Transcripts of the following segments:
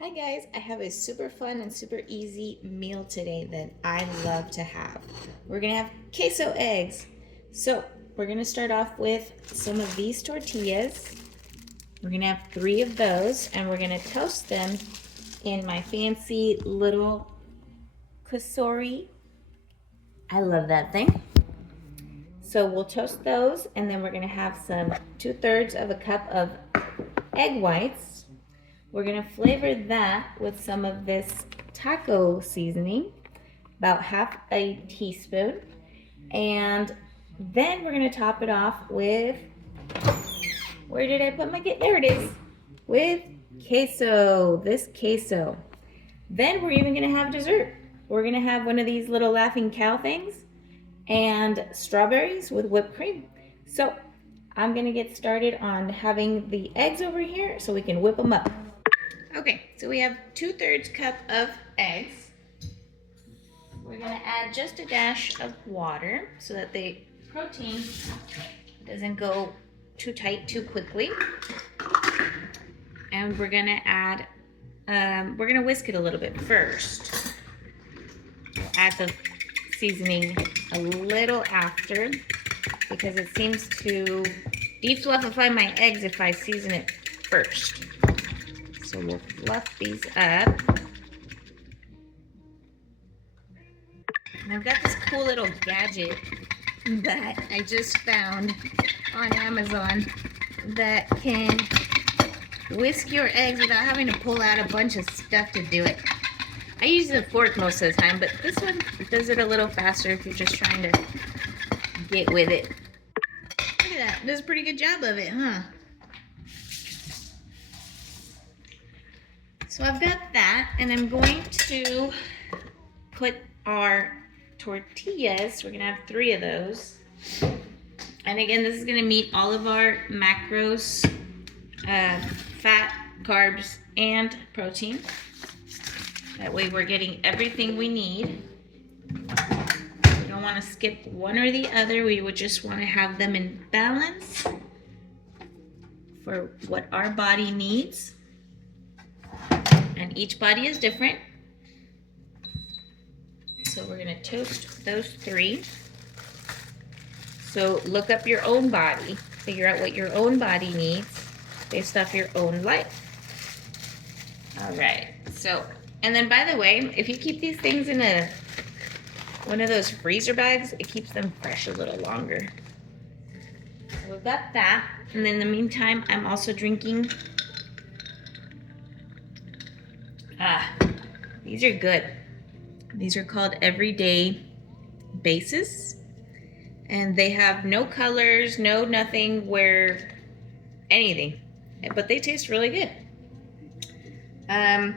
Hi guys, I have a super fun and super easy meal today that I love to have. We're gonna have queso eggs. So we're gonna start off with some of these tortillas. We're gonna have 3 of those and we're gonna toast them in my fancy little casori. I love that thing. So we'll toast those and then we're gonna have some 2/3 of a cup of egg whites. We're gonna flavor that with some of this taco seasoning, about half a teaspoon. And then we're gonna top it off with, where did I put my, there it is, with queso, this queso. Then we're even gonna have dessert. We're gonna have one of these little laughing cow things and strawberries with whipped cream. So I'm gonna get started on having the eggs over here so we can whip them up. Okay, so we have 2/3 cup of eggs. We're gonna add just a dash of water so that the protein doesn't go too tight too quickly. And we're gonna add, we're gonna whisk it a little bit first. Add the seasoning a little after because it seems to defluffify my eggs if I season it first. So we'll fluff these up. And I've got this cool little gadget that I just found on Amazon that can whisk your eggs without having to pull out a bunch of stuff to do it. I use a fork most of the time, but this one does it a little faster if you're just trying to get with it. Look at that, does a pretty good job of it, huh? So I've got that, and I'm going to put our tortillas, we're gonna have 3 of those. And again, this is gonna meet all of our macros, fat, carbs, and protein. That way we're getting everything we need. We don't wanna skip one or the other. We would just wanna have them in balance for what our body needs. And each body is different. So we're gonna toast those 3. So look up your own body, figure out what your own body needs based off your own life. All right, so, and then by the way, if you keep these things in one of those freezer bags, it keeps them fresh a little longer. So we've got that, and then in the meantime, I'm also drinking, these are good. These are called Everyday Bases, and they have no colors, no nothing where anything, but they taste really good. I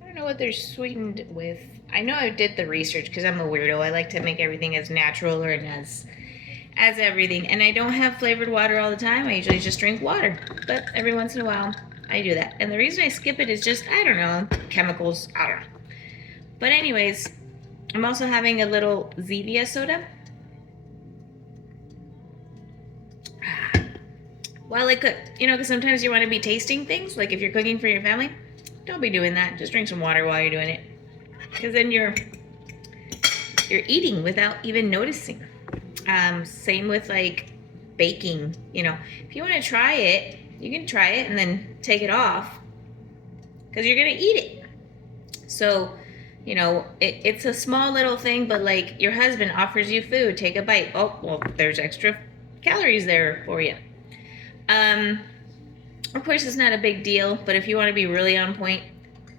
don't know what they're sweetened with. I know I did the research because I'm a weirdo. I like to make everything as natural or as everything, and I don't have flavored water all the time. I usually just drink water, but every once in a while I do that. And the reason I skip it is just, I don't know, chemicals, I don't know. But anyways, I'm also having a little Zevia soda. While I cook, you know, because sometimes you want to be tasting things, like if you're cooking for your family, don't be doing that. Just drink some water while you're doing it. Because then you're eating without even noticing. Same with like baking, you know. If you want to try it, you can try it and then take it off because you're gonna eat it. So, you know, it's a small little thing, but like your husband offers you food, take a bite. Oh, well, there's extra calories there for you. Of course, it's not a big deal, but if you want to be really on point,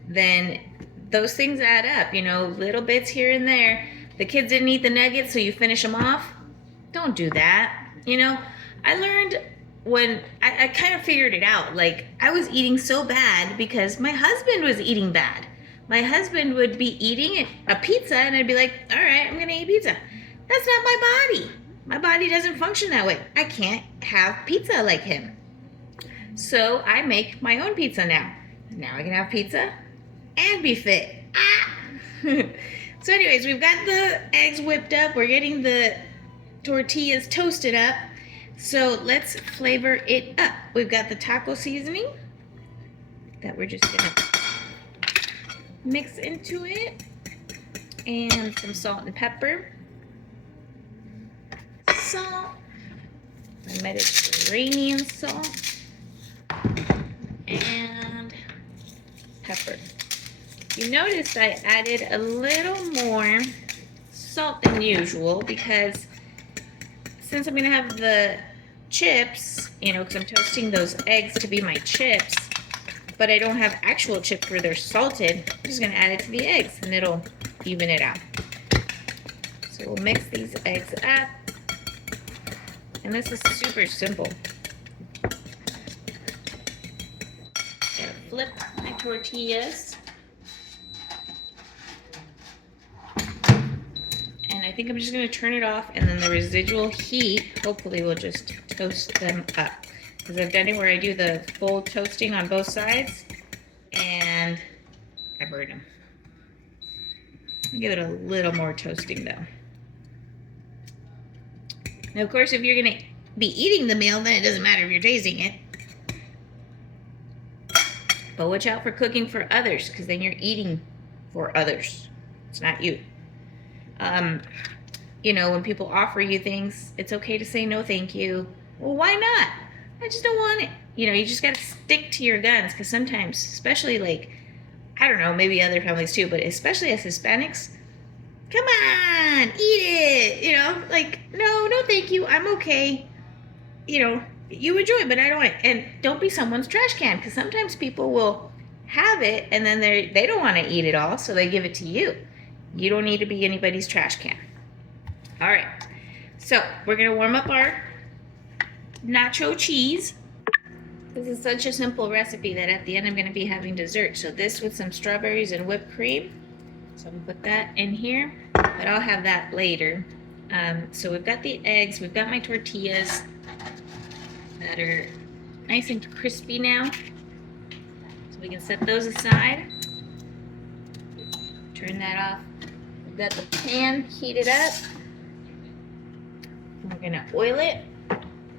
then those things add up, you know, little bits here and there. The kids didn't eat the nuggets, so you finish them off. Don't do that. You know, I learned when I kind of figured it out. Like, I was eating so bad because my husband was eating bad. My husband would be eating a pizza and I'd be like, all right, I'm gonna eat pizza. That's not my body. My body doesn't function that way. I can't have pizza like him. So I make my own pizza now. Now I can have pizza and be fit. So anyways, we've got the eggs whipped up. We're getting the tortillas toasted up. So let's flavor it up. We've got the taco seasoning, that we're just gonna mix into it. And some salt and pepper. Salt. My Mediterranean salt. And pepper. You noticed I added a little more salt than usual because since I'm gonna have the chips, you know, because I'm toasting those eggs to be my chips, but I don't have actual chips where they're salted, I'm just gonna add it to the eggs and it'll even it out. So we'll mix these eggs up. And this is super simple. Gonna flip my tortillas. And I think I'm just gonna turn it off, and then the residual heat hopefully will just toast them up. Because I've done it where I do the full toasting on both sides and I burn them. I'll give it a little more toasting though. Now, of course, if you're gonna be eating the meal, then it doesn't matter if you're tasting it. But watch out for cooking for others, because then you're eating for others. It's not you. You know, when people offer you things, it's okay to say no thank you. Well, why not? I just don't want it. You know, you just gotta stick to your guns, because sometimes, especially like, I don't know, maybe other families too, but especially as Hispanics, come on, eat it. You know, like, no thank you, I'm okay. You know, you enjoy it, but I don't want it. And don't be someone's trash can, because sometimes people will have it and then they don't want to eat it all, so they give it to you. You don't need to be anybody's trash can. All right, so we're gonna warm up our nacho cheese. This is such a simple recipe that at the end I'm gonna be having dessert. So this with some strawberries and whipped cream. So I'm gonna put that in here, but I'll have that later. So we've got the eggs, we've got my tortillas that are nice and crispy now. So we can set those aside. Turn that off. We've got the pan heated up. We're gonna oil it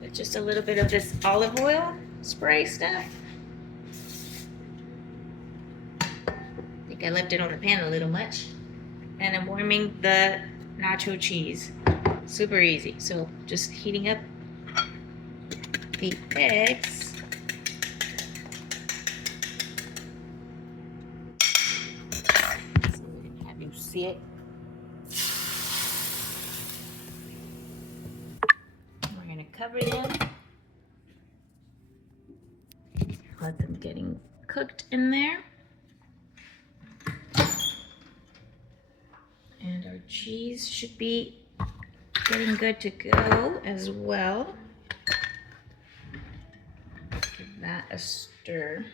with just a little bit of this olive oil spray stuff. I think I left it on the pan a little much. And I'm warming the nacho cheese. Super easy. So just heating up the eggs. So we can have you see it. We're gonna cover them. Let them getting cooked in there. And our cheese should be getting good to go as well. Give that a stir.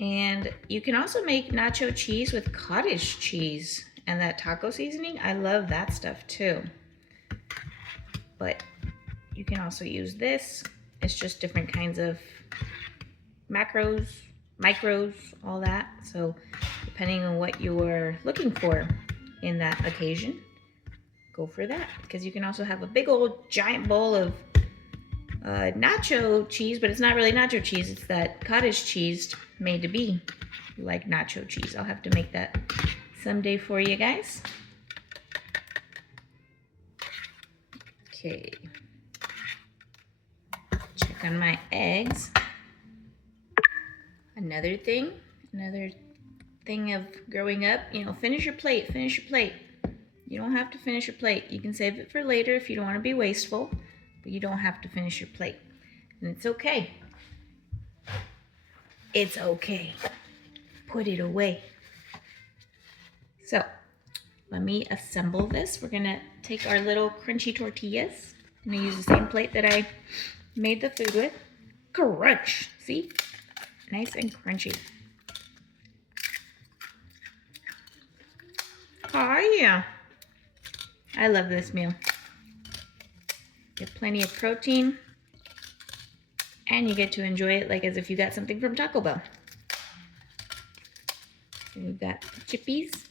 And you can also make nacho cheese with cottage cheese and that taco seasoning. I love that stuff too. But you can also use this. It's just different kinds of macros, micros, all that. So depending on what you are looking for in that occasion, go for that. Because you can also have a big old giant bowl of nacho cheese, but it's not really nacho cheese. It's that cottage cheese made to be like nacho cheese. I'll have to make that someday for you guys. Okay. Check on my eggs. Another thing of growing up, you know, finish your plate. You don't have to finish your plate. You can save it for later if you don't want to be wasteful, but you don't have to finish your plate. And it's okay. It's okay. Put it away. So, let me assemble this. We're gonna take our little crunchy tortillas. I'm gonna use the same plate that I made the food with. Crunch, see? Nice and crunchy. Oh yeah. I love this meal. Get plenty of protein. And you get to enjoy it like as if you got something from Taco Bell. And we've got chippies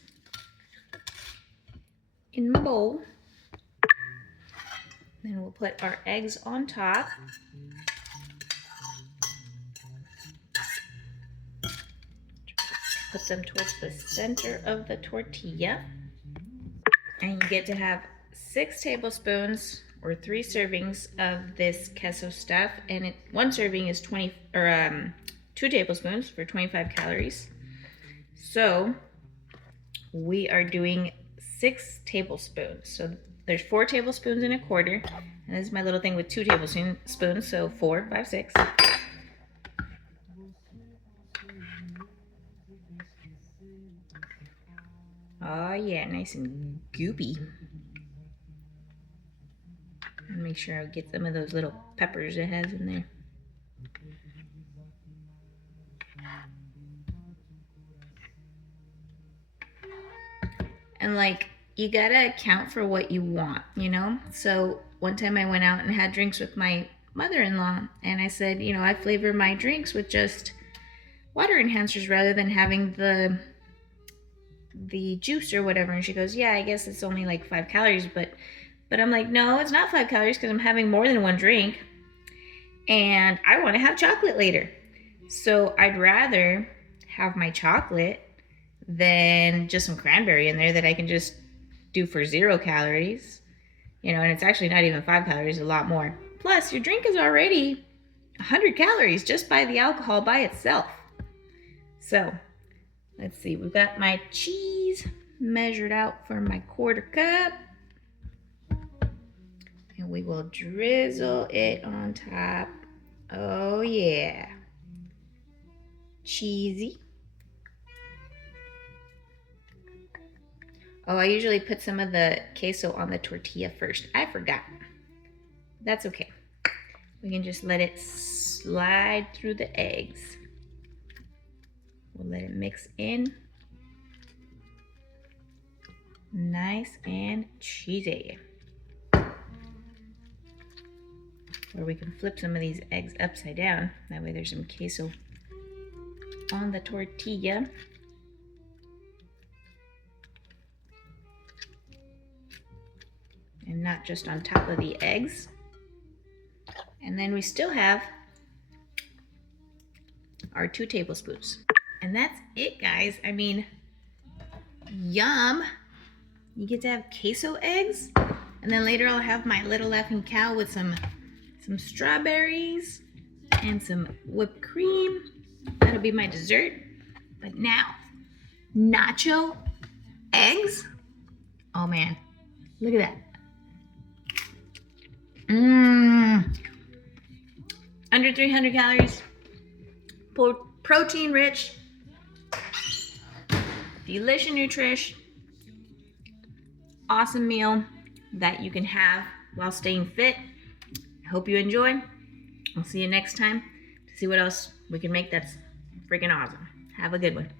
in my bowl. Then we'll put our eggs on top. Put them towards the center of the tortilla. And you get to have 6 tablespoons or 3 servings of this queso stuff. And one serving is 2 tablespoons for 25 calories. So we are doing 6 tablespoons. So there's 4 tablespoons and a quarter. And this is my little thing with 2 tablespoons. So 4, 5, 6. Oh yeah, nice and goopy. And make sure I get some of those little peppers it has in there. And like, you gotta account for what you want, you know? So one time I went out and had drinks with my mother-in-law, and I said, you know, I flavor my drinks with just water enhancers rather than having the juice or whatever. And she goes, yeah, I guess it's only like 5 calories, but I'm like, no, it's not 5 calories because I'm having more than one drink and I want to have chocolate later. So I'd rather have my chocolate than just some cranberry in there that I can just do for 0 calories, you know, and it's actually not even 5 calories, a lot more. Plus your drink is already 100 calories just by the alcohol by itself. So let's see, we've got my cheese measured out for my 1/4 cup. And we will drizzle it on top. Oh yeah. Cheesy. Oh, I usually put some of the queso on the tortilla first. I forgot. That's okay. We can just let it slide through the eggs. We'll let it mix in. Nice and cheesy. Or we can flip some of these eggs upside down. That way there's some queso on the tortilla. And not just on top of the eggs. And then we still have our 2 tablespoons. And that's it, guys. I mean, yum. You get to have queso eggs. And then later I'll have my little laughing cow with some strawberries and some whipped cream. That'll be my dessert. But now, nacho eggs. Oh man, look at that. Under 300 calories. Protein rich. Delicious nutrish. Awesome meal that you can have while staying fit. I hope you enjoy. I'll see you next time to see what else we can make that's freaking awesome. Have a good one.